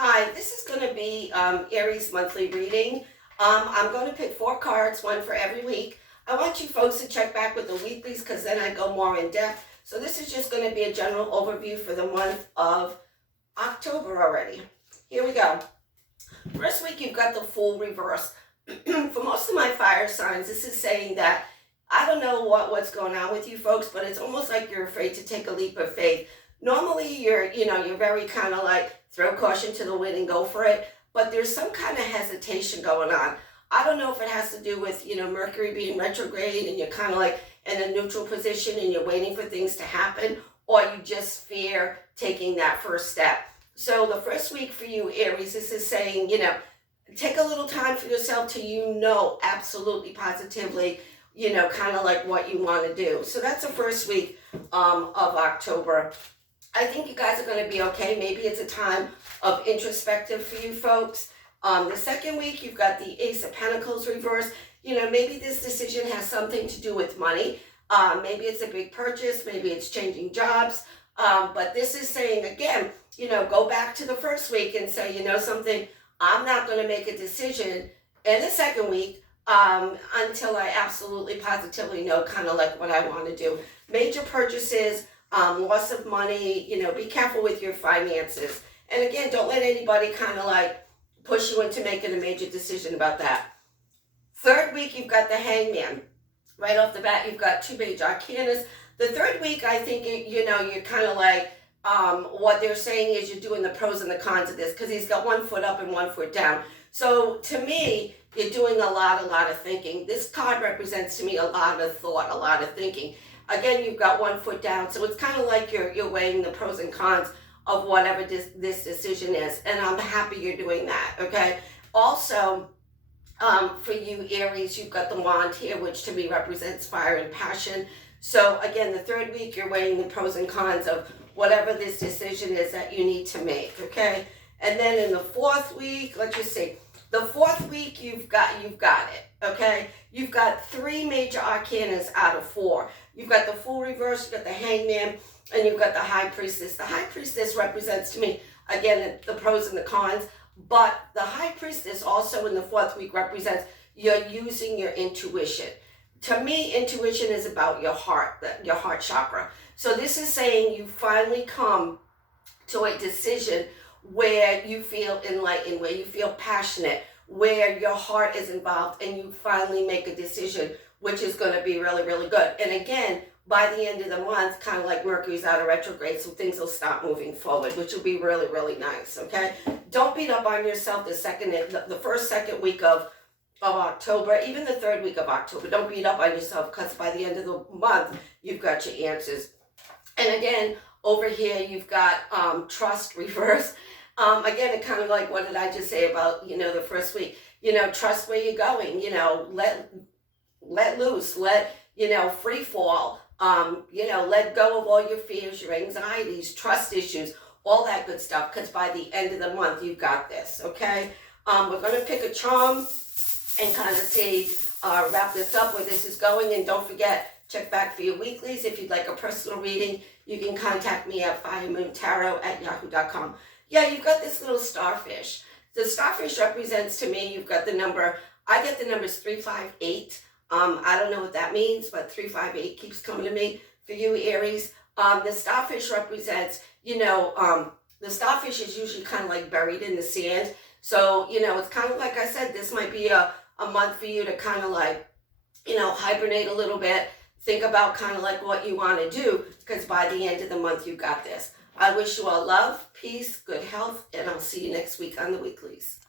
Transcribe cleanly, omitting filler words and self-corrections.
Hi, this is going to be Aries monthly reading. I'm going to pick 4 cards, one for every week. I want you folks to check back with the weeklies because then I go more in depth. So this is just going to be a general overview for the month of October already. Here we go. First week, you've got the Fool reverse. For most of my fire signs, this is saying that I don't know what's going on with you folks, but it's almost like you're afraid to take a leap of faith. Normally, you're very kind of like throw caution to the wind and go for it, but there's some kind of hesitation going on. I don't know if it has to do with Mercury being retrograde and you're kind of like in a neutral position and you're waiting for things to happen, or you just fear taking that first step. So the first week for you, Aries, this is saying, take a little time for yourself till absolutely positively, kind of like what you want to do. So that's the first week of October. I think you guys are going to be okay. Maybe it's a time of introspective for you folks. The second week, you've got the Ace of Pentacles reverse. Maybe this decision has something to do with money. Maybe it's a big purchase. Maybe it's changing jobs. But this is saying, again, go back to the first week and say, something, I'm not going to make a decision in the second week until I absolutely positively know kind of like what I want to do. Major purchases, loss of money, be careful with your finances. And again, don't let anybody kind of like push you into making a major decision about that. Third week, you've got the Hangman. Right off the bat, you've got 2 major arcanas. The third week, I think, you're kind of like, what they're saying is you're doing the pros and the cons of this because he's got 1 foot up and 1 foot down. So to me, you're doing a lot of thinking. This card represents to me a lot of thought, a lot of thinking. Again, you've got 1 foot down. So it's kind of like you're weighing the pros and cons of whatever this decision is. And I'm happy you're doing that, okay? Also, for you, Aries, you've got the wand here, which to me represents fire and passion. So again, the third week, you're weighing the pros and cons of whatever this decision is that you need to make, okay? And then in the fourth week, let's just see. The fourth week, you've got it, okay? You've got 3 major arcanas out of 4. You've got the Fool reverse, you've got the Hangman, and you've got the High Priestess. The High Priestess represents to me, again, the pros and the cons. But the High Priestess also in the fourth week represents you're using your intuition. To me, intuition is about your heart chakra. So this is saying you finally come to a decision where you feel enlightened, where you feel passionate, where your heart is involved, and you finally make a decision, which is going to be really, really good. And again, by the end of the month, kind of like Mercury's out of retrograde, so things will start moving forward, which will be really, really nice, okay? Don't beat up on yourself the first, second week of October, even the third week of October. Don't beat up on yourself because by the end of the month, you've got your answers. And again, over here, you've got trust reverse. Again, it kind of like, what did I just say about, the first week? Trust where you're going, let loose, free fall. Let go of all your fears, your anxieties, trust issues, all that good stuff, because by the end of the month, you've got this, okay? We're going to pick a charm and kind of see, wrap this up where this is going. And don't forget, check back for your weeklies. If you'd like a personal reading, you can contact me at firemoontarot@yahoo.com. Yeah, you've got this little starfish. The starfish represents to me, you've got the number, I get the numbers 358. I don't know what that means, but 358 keeps coming to me. For you, Aries, the starfish represents, the starfish is usually kind of like buried in the sand. So, it's kind of like I said, this might be a month for you to kind of like, hibernate a little bit, think about kind of like what you want to do, because by the end of the month, you've got this. I wish you all love, peace, good health, and I'll see you next week on the weeklies.